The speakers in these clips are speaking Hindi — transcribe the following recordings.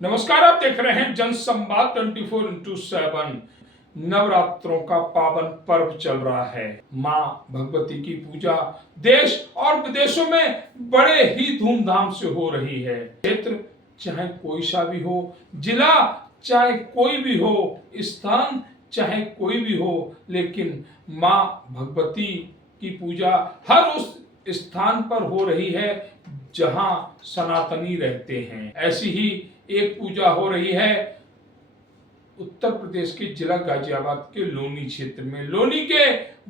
नमस्कार, आप देख रहे हैं जनसंवाद 24x7। नवरात्रों का पावन पर्व चल रहा है। मां भगवती की पूजा देश और विदेशों में बड़े ही धूमधाम से हो रही है। क्षेत्र चाहे कोई सा भी हो, जिला चाहे कोई भी हो, स्थान चाहे कोई भी हो, लेकिन मां भगवती की पूजा हर उस स्थान पर हो रही है जहां सनातनी रहते हैं। ऐसी ही एक पूजा हो रही है उत्तर प्रदेश के जिला गाजियाबाद के लोनी क्षेत्र में। लोनी के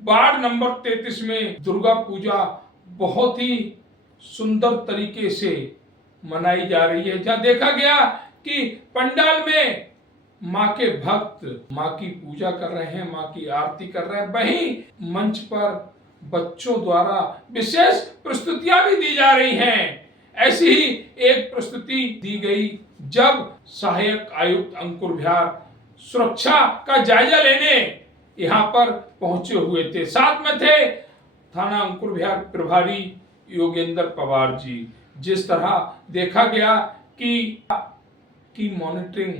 वार्ड नंबर 33 में दुर्गा पूजा बहुत ही सुंदर तरीके से मनाई जा रही है, जहां देखा गया कि पंडाल में मां के भक्त मां की पूजा कर रहे हैं, मां की आरती कर रहे हैं। वहीं मंच पर बच्चों द्वारा विशेष प्रस्तुतियां भी दी जा रही हैं। ऐसी ही एक प्रस्तुति दी गई जब सहायक आयुक्त अंकुर बिहार सुरक्षा का जायजा लेने यहां पर पहुंचे हुए थे। साथ में थे थाना अंकुर बिहार प्रभारी योगेंद्र पवार जी। जिस तरह देखा गया कि मॉनिटरिंग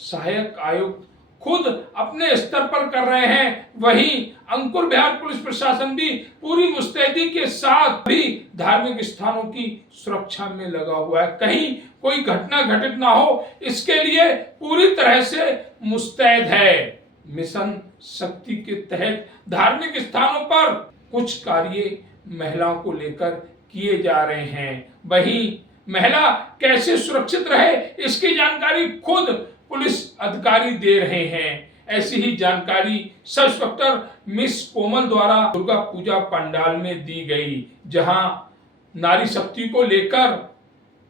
सहायक आयुक्त खुद अपने स्तर पर कर रहे हैं, वहीं अंकुर बिहार पुलिस प्रशासन भी पूरी मुस्तैदी के साथ भी धार्मिक स्थानों की सुरक्षा में लगा हुआ है। कहीं कोई घटना घटित ना हो, इसके लिए पूरी तरह से मुस्तैद है। मिशन शक्ति के तहत धार्मिक स्थानों पर कुछ कार्य महिलाओं को लेकर किए जा रहे हैं। वहीं महिला कैसे सुरक्षित रहे, इसकी जानकारी खुद पुलिस अधिकारी दे रहे हैं। ऐसी ही जानकारी सब इंस्पेक्टर मिस कोमल द्वारा दुर्गा पूजा पंडाल में दी गई, जहां नारी शक्ति को लेकर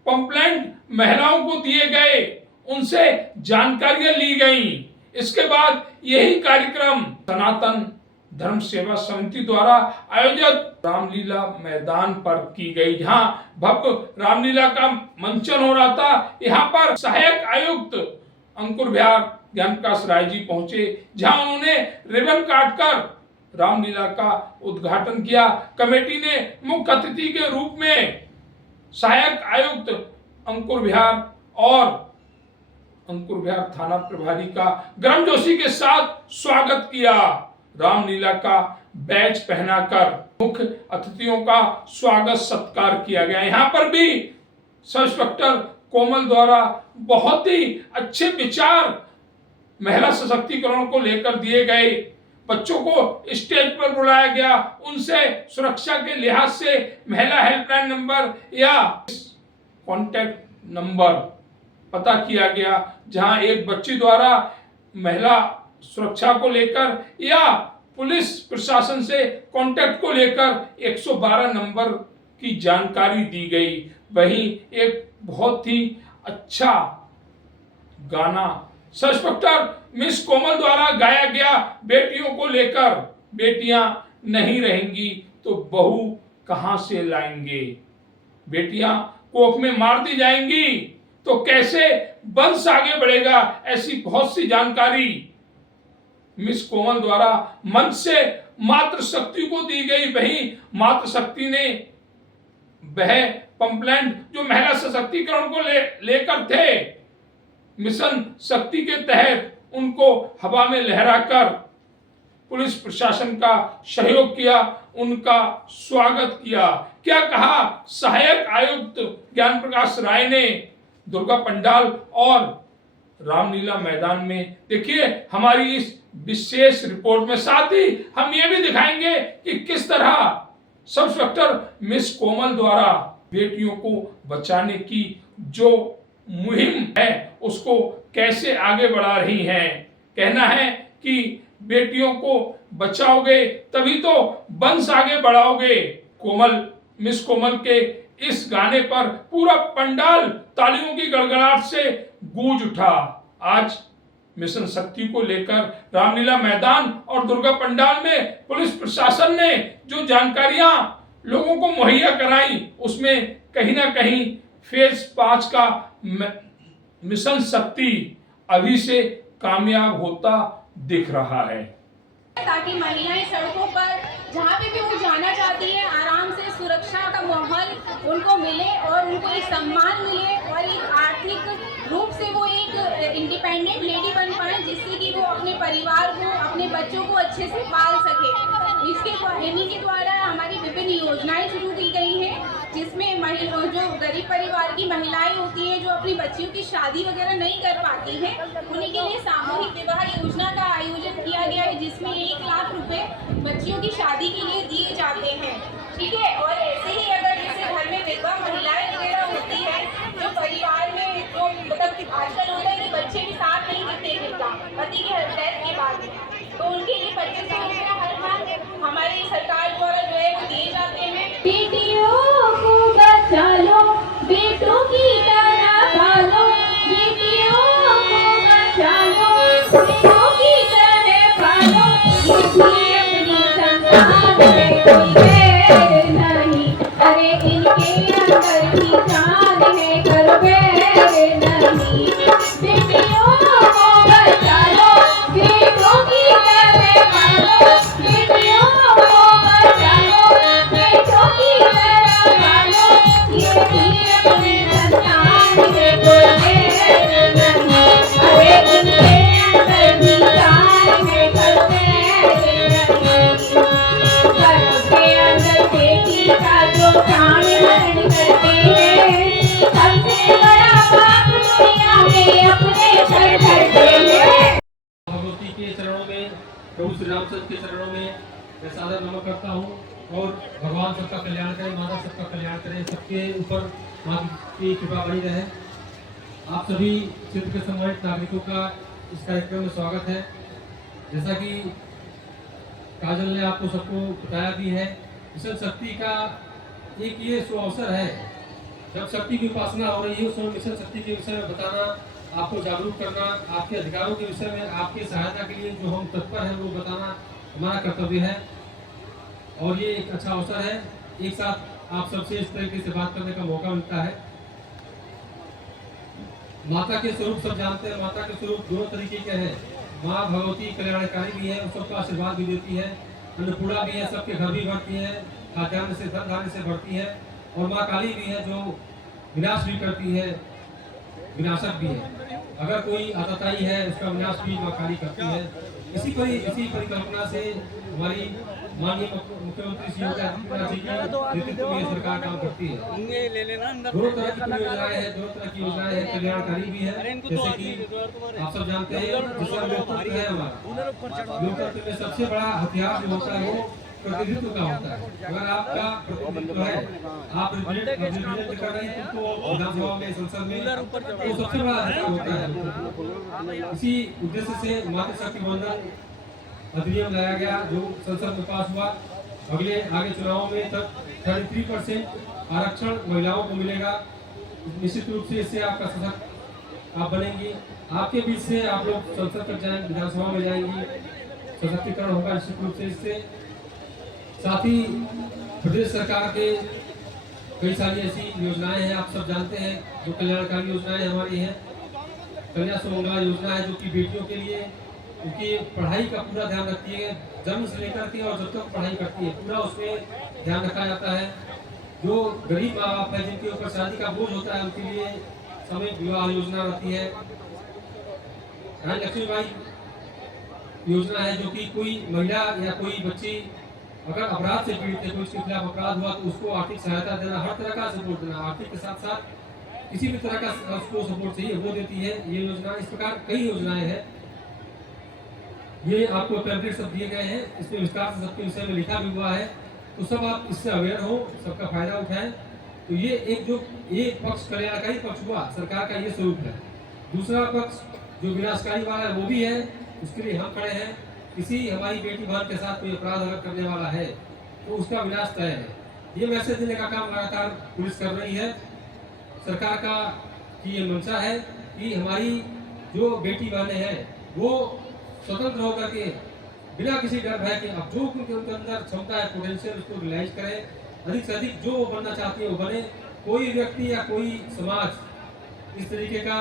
पंपलेट महिलाओं को दिए गए, उनसे जानकारियां ली गई। इसके बाद यही कार्यक्रम सनातन धर्म सेवा समिति द्वारा आयोजित रामलीला मैदान पर की गई, जहां भव्य रामलीला का मंचन हो रहा था। यहाँ पर सहायक आयुक्त अंकुर बिहार ज्ञान प्रकाश राय जी पहुंचे, जहां उन्होंने रिबन काटकर रामलीला का उद्घाटन किया। कमेटी ने मुख्य अतिथि के रूप में सहायक आयुक्त अंकुर बिहार और अंकुर बिहार थाना प्रभारी का गर्मजोशी के साथ स्वागत किया। रामलीला का बैच पहनाकर मुख्य अतिथियों का स्वागत सत्कार किया गया। यहाँ पर भी सब इंस्पेक्टर कोमल द्वारा बहुत ही अच्छे विचार महिला सशक्तिकरण को लेकर दिए गए। बच्चों को स्टेज पर बुलाया गया, उनसे सुरक्षा के लिहाज से महिला हेल्पलाइन नंबर या कॉन्टैक्ट नंबर पता किया गया, जहां एक बच्ची द्वारा महिला सुरक्षा को लेकर या पुलिस प्रशासन से कांटेक्ट को लेकर 112 नंबर की जानकारी दी गई। वहीं एक बहुत ही अच्छा गाना सब इंस्पेक्टर मिस कोमल द्वारा गाया गया, बेटियों को लेकर। बेटियां नहीं रहेंगी तो बहू कहां से लाएंगे, बेटियां कोख में मार दी जाएंगी तो कैसे वंश आगे बढ़ेगा। ऐसी बहुत सी जानकारी मिस कोमल द्वारा मंच से मातृशक्ति को दी गई। वहीं मातृशक्ति ने वह पंपलेट जो महिला सशक्तिकरण को लेकर थे मिशन शक्ति के तहत, उनको हवा में लहराकर पुलिस प्रशासन का सहयोग किया, उनका स्वागत किया। क्या कहा सहायक आयुक्त ज्ञान प्रकाश राय ने दुर्गा पंडाल और रामलीला मैदान में, देखिए हमारी इस विशेष रिपोर्ट में। साथ ही हम ये भी दिखाएंगे कि किस तरह सब इंस्पेक्टर मिस कोमल द्वारा बेटियों को बचाने की जो मुहिम है उसको कैसे आगे बढ़ा रही हैं। कहना है कि बेटियों को बचाओगे तभी तो वंश आगे बढ़ाओगे। मिस कोमल के इस गाने पर पूरा पंडाल तालियों की गड़गड़ाहट से गूंज उठा। आज मिशन शक्ति को लेकर रामलीला मैदान और दुर्गा पंडाल में पुलिस प्रशासन ने जो जानकारियां लोगों को मुहैया कराई, उसमें कहीं ना कहीं फेज 5 का मिशन शक्ति अभी से कामयाब होता दिख रहा है, ताकि महिलाएं सड़कों पर जहाँ पे भी वो जाना चाहती है आराम से सुरक्षा का माहौल उनको मिले और उनको एक सम्मान मिले और एक आर्थिक रूप जिससे वो एक इंडिपेंडेंट लेडी बन पाए, जिससे कि वो अपने परिवार को, अपने बच्चों को अच्छे से पाल सके। इन्हीं के द्वारा हमारी विभिन्न योजनाएं शुरू की गई हैं, जिसमें जो गरीब परिवार की महिलाएं होती हैं, जो अपनी बच्चियों की शादी वगैरह नहीं कर पाती हैं, उन्हीं के लिए सामूहिक विवाह योजना का आयोजन किया गया है, जिसमें 1 लाख रुपए बच्चियों की शादी के लिए दिए जाते हैं। ठीक है। और ऐसे ही अगर जैसे घर में विधवा महिलाएं वगैरह होती है, जो परिवार में जो मतलब आजकल होता है कि बच्चे भी साथ नहीं देते जिनका पति के डेथ के बाद में, तो उनके लिए 2500 रुपया हर माह हमारी सरकार द्वारा जो है वो दिए जाते हैं। बेटियों को बचा लो, बेटों की तरह पालो, बेटियों को बचा लो, बेटों की तरह पालो, ये अपनी संतान है, कोई बैर नहीं, अरे इनके अंदर की जान है, करो बैर नहीं। बेटियों को बचा लो, बेटों की तरह पालो, बेटियों को बचा लो, बेटों की तरह पालो, ये भी अपनी संतान है, कोई बैर नहीं, अरे इनके अंदर की जान है, करो बैर नहीं। घर के अंदर बेटी का जो प्राण हरण करते हैं, सबसे बड़ा पाप दुनिया में अपने सर धरते हैं। भगवती के चरणों में, प्रभु श्री रामचंद्र के चरणों में मैं सादर नमन करता हूँ। और भगवान सबका कल्याण करें, माता सबका कल्याण करें, सबके ऊपर माँ की कृपा बनी रहे। आप सभी क्षेत्र के सम्मानित नागरिकों का इस कार्यक्रम में स्वागत है। जैसा कि काजल ने आपको सबको बताया भी है, मिशन शक्ति का एक ये सुअवसर है, जब शक्ति की उपासना हो रही है उस समय मिशन शक्ति के विषय में बताना, आपको जागरूक करना, आपके अधिकारों के विषय में आपकी सहायता के लिए जो हम तत्पर हैं वो बताना हमारा कर्तव्य है। और ये एक अच्छा अवसर है, एक साथ आप सबसे इस तरीके से बात करने का मौका मिलता है। माता के स्वरूप सब जानते हैं, माता के स्वरूप दोनों तरीके के हैं। माँ भगवती कल्याणकारी भी है, उन सबका आशीर्वाद भी देती है, अन्नपूर्णा भी है, सबके घर भी भरती है, खाद्यान्न से धन धान्य से भरती है। और माँ काली भी है जो विनाश भी करती है, विनाशक भी है। अगर कोई आतताई है उसका विनाश भी माँ काली करती है। इसी परिकल्पना से हमारी माननीय मुख्यमंत्री श्री योगी आदित्यनाथ जी के नेतृत्व में सरकार काम करती है। दोनों तरह की योजनाएं हैं, दोनों तरह की योजनाएं हैं, कल्याणकारी भी है। जैसे कि आप सब जानते हैं, जिसका लोकतंत्र है हमारा, लोकतंत्र में सबसे बड़ा हथियार जो होता है वो प्रतिनिधित्व का होता है। अगर आपका प्रतिनिधित्व है, आप रिप्रेजेंट कर रहे हैं तो विधानसभा में, संसद में, तो सबसे बड़ा अधिकार होता है। इसी उद्देश्य से मातृशक्ति वंदन अधिनियम लाया गया जो संसद में पास हुआ। आगे चुनावों में तक 33% आरक्षण महिलाओं को मिलेगा। निश्चित रूप से इससे आपका सशक्त आप बनेंगी। आपके बीच से आप लोग संसद तक जाएंगे, विधानसभा में जाएंगी, सशक्तिकरण होगा निश्चित रूप से इससे। साथ ही प्रदेश सरकार के कई सारी ऐसी योजनाएं हैं, आप सब जानते हैं, जो कल्याणकारी योजनाएं हमारी हैं। कन्या सुमंगला योजना है जो कि बेटियों के लिए उनकी पढ़ाई का पूरा ध्यान रखती है, जन्म से लेकर के और जब तक पढ़ाई करती है पूरा उसमें ध्यान रखा जाता है। जो गरीब माँ बाप है जिनके ऊपर शादी का बोझ होता है उनके लिए समय विवाह योजना रहती है। रानी लक्ष्मीबाई योजना है जो कि कोई महिला या कोई बच्ची अगर अपराध से पीड़ित है, कोई उसके खिलाफ अपराध हुआ तो उसको आर्थिक सहायता देना, हर तरह का सपोर्ट देना, आर्थिक के साथ साथ किसी भी तरह का उसको सपोर्ट चाहिए वो देती है ये योजना। इस प्रकार कई योजनाएं हैं। ये आपको पैम्पलेट सब दिए गए हैं, इसमें विस्तार से सबके विषय में लिखा भी हुआ है, तो सब आप इससे अवेयर हो, सबका फायदा उठाएं। तो ये एक पक्ष कल्याणकारी पक्ष हुआ, सरकार का ये स्वरूप है। दूसरा पक्ष जो विनाशकारी वाला है वो भी है, उसके लिए हम खड़े हैं। किसी हमारी बेटी बहन के साथ कोई अपराध अगर करने वाला है तो उसका विनाश तय है। ये मैसेज देने का काम लगातार पुलिस कर रही है। सरकार का की ये मंशा है कि हमारी जो बेटी बहनें हैं वो स्वतंत्र होकर के बिना किसी डर भय के अब जो उनके अंदर क्षमता है, पोटेंशियल, उसको रियलाइज करें, अधिक से अधिक जो वो बनना चाहती है वो बने। कोई व्यक्ति या कोई समाज इस तरीके का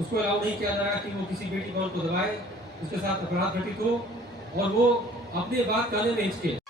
उसको अलाउ नहीं किया जा रहा कि वो किसी बेटी बहन को दबाए, उसके साथ अपराध घटित हो और वो अपनी बात कहने में हिचके।